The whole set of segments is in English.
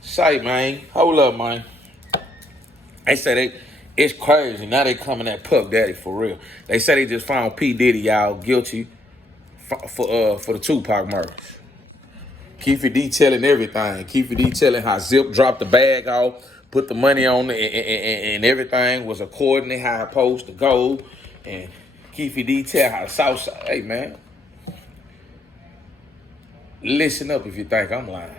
Say, man, hold up, man. They say it's crazy. Now they coming at Puff Daddy for real. They say they just found P. Diddy, y'all, guilty for the Tupac murders. Keep it detailing everything. Keep it detailing how Zip dropped the bag off, put the money on it, and everything was accordingly how it's supposed to go. And keep it detail how the Southside. Hey, man, listen up if you think I'm lying.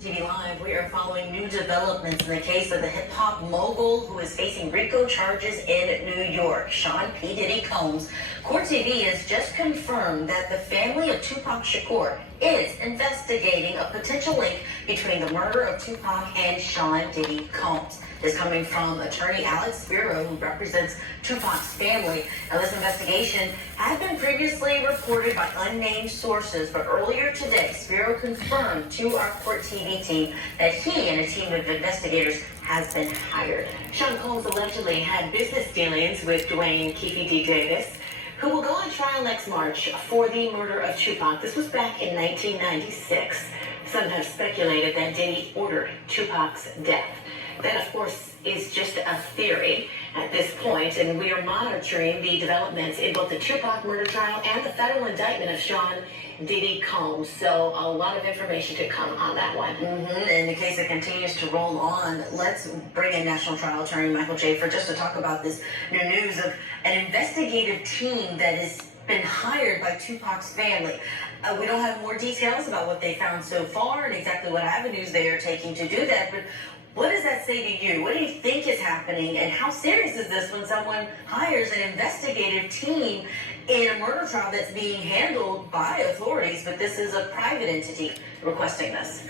TV Live, we are following new developments in the case of the hip-hop mogul who is facing RICO charges in New York. Sean P. Diddy Combs. Court TV has just confirmed that the family of Tupac Shakur is investigating a potential link between the murder of Tupac and Sean Diddy Combs. This coming from attorney Alex Spiro, who represents Tupac's family. Now, this investigation had been previously reported by unnamed sources, but earlier today, Spiro confirmed to our Court TV team that he and a team of investigators has been hired. Sean Combs allegedly had business dealings with Dwayne "Keefy D. Davis, who will go on trial next March for the murder of Tupac. This was back in 1996. Some have speculated that Diddy ordered Tupac's death. That, of course, is just a theory at this point, and we are monitoring the developments in both the Tupac murder trial and the federal indictment of Sean Diddy Combs. So a lot of information to come on that one. And the case that continues to roll on, let's bring in National Trial Attorney Michael Schaefer just to talk about this new news of an investigative team that has been hired by Tupac's family. We don't have more details about what they found so far and exactly what avenues they are taking to do that, but what does that say to you? What do you think is happening? And how serious is this when someone hires an investigative team in a murder trial that's being handled by authorities, but this is a private entity requesting this?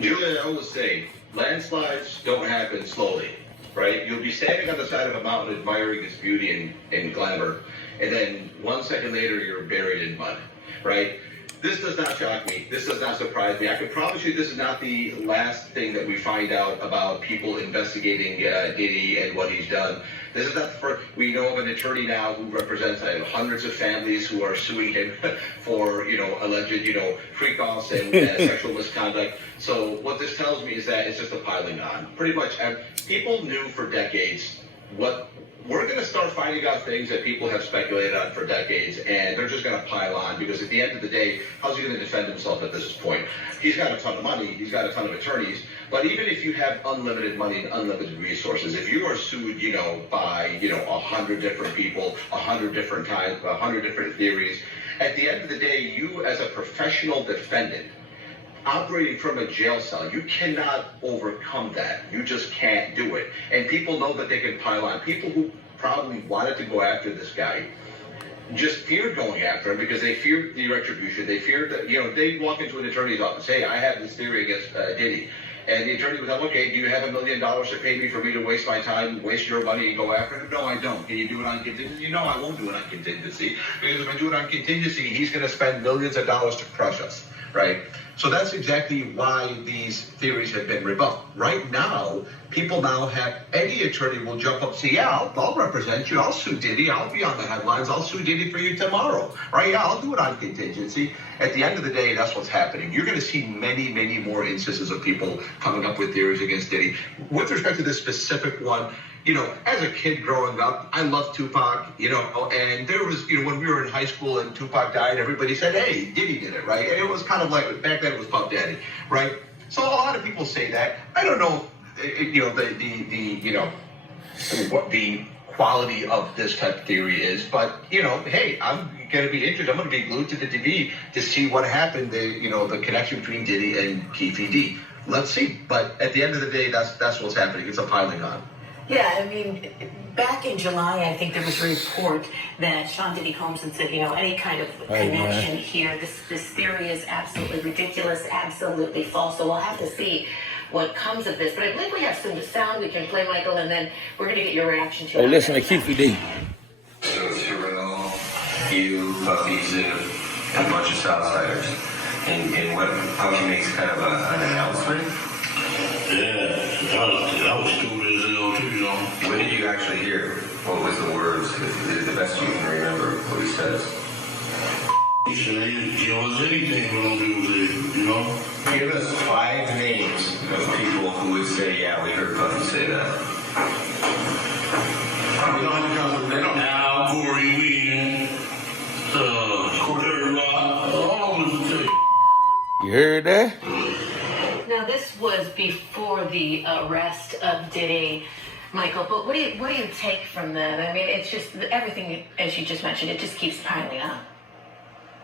Julia, I always say, landslides don't happen slowly, right? You'll be standing on the side of a mountain admiring its beauty and glamour, and then 1 second later you're buried in mud, right? This does not shock me. This does not surprise me. I can promise you this is not the last thing that we find out about people investigating Diddy and what he's done. This is not the first. We know of an attorney now who represents hundreds of families who are suing him for, alleged, freak-offs and sexual misconduct. So what this tells me is that it's just a piling on. Pretty much, people knew for decades what. We're going to start finding out things that people have speculated on for decades, and they're just going to pile on, because at the end of the day, how's he going to defend himself at this point? He's got a ton of money, he's got a ton of attorneys, but even if you have unlimited money and unlimited resources, if you are sued, by, 100 different people, 100 different times, 100 different theories, at the end of the day, you as a professional defendant, operating from a jail cell, you cannot overcome that. You just can't do it. And people know that they can pile on. People who probably wanted to go after this guy just feared going after him because they feared the retribution. They feared that, they'd walk into an attorney's office, hey, I have this theory against Diddy. And the attorney would tell him, okay, do you have $1 million to pay me for me to waste my time, waste your money, and go after him? No, I don't. Can you do it on contingency? No, I won't do it on contingency. Because if I do it on contingency, he's going to spend millions of dollars to crush us, right? So that's exactly why these theories have been rebuffed. Right now, people now have, any attorney will jump up and say, yeah, I'll represent you. I'll sue Diddy. I'll be on the headlines. I'll sue Diddy for you tomorrow. Right? Yeah, I'll do it on contingency. At the end of the day, that's what's happening. You're going to see many, many more instances of people coming up with theories against Diddy. With respect to this specific one, as a kid growing up, I loved Tupac, and there was, when we were in high school and Tupac died, everybody said, hey, Diddy did it, right? And it was kind of like, back then it was Puff Daddy, right? So a lot of people say that. I don't know, what the quality of this type of theory is, but, hey, I'm going to be interested. I'm going to be glued to the TV to see what happened, the connection between Diddy and Keefy D. Let's see. But at the end of the day, that's what's happening. It's a piling on. Yeah, I mean, back in July, I think there was a report that Sean Diddy Combs had said, any kind of connection here, this theory is absolutely ridiculous, absolutely false. So we'll have to see what comes of this. But I believe we have some sound we can play, Michael, and then we're going to get your reaction to it. Oh, listen to Keefy D. So Terrell, you, Puffy, Zip, and a bunch of Southsiders. And what Puffy makes kind of an announcement. Yeah, that was stupid as hell too, What did you actually hear? What was the words? Is the best you can remember what he says? He said, give us anything we're gonna do with it, Give us 5 names of people who would say, yeah, we heard Puffy say that. Now, Corey Wynn, Cordero Rock, all of them to tell you. You heard that? Now, this was before the arrest of Diddy, Michael, but what do you take from that? I mean, it's just everything, as you just mentioned, it just keeps piling up.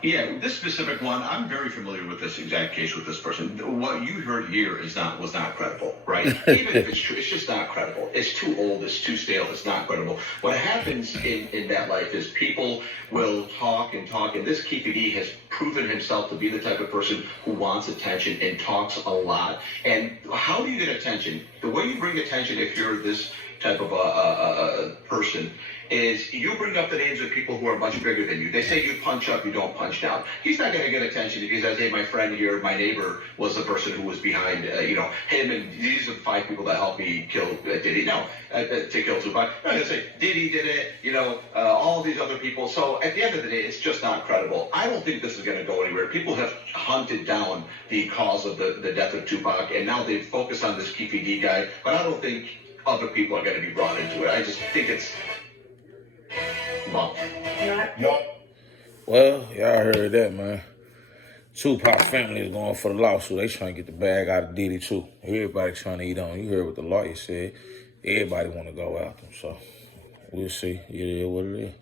Yeah, this specific one, I'm very familiar with this exact case with this person. What you heard here was not credible, right? Even if it's true, it's just not credible. It's too old, it's too stale, it's not credible. What happens in that life is people will talk and talk, and this Keefe D has proven himself to be the type of person who wants attention and talks a lot. And how do you get attention? The way you bring attention, if you're this type of a person, is you bring up the names of people who are much bigger than you. They say you punch up, you don't punch down. He's not going to get attention if he says, hey, my friend here, my neighbor was the person who was behind, him, and these are the 5 people that helped me kill Diddy. No, to kill Tupac. No, they say Diddy did it, all these other people. So at the end of the day, it's just not credible. I don't think this is going to go anywhere. People have hunted down the cause of the death of Tupac, and now they've focused on this Keefe D guy, but I don't think other people are going to be brought into it. I just think it's... Well, y'all heard that, man. Tupac family is going for the lawsuit. They trying to get the bag out of Diddy, too. Everybody trying to eat on. You heard what the lawyer said. Everybody want to go after him, so we'll see. It is what it is.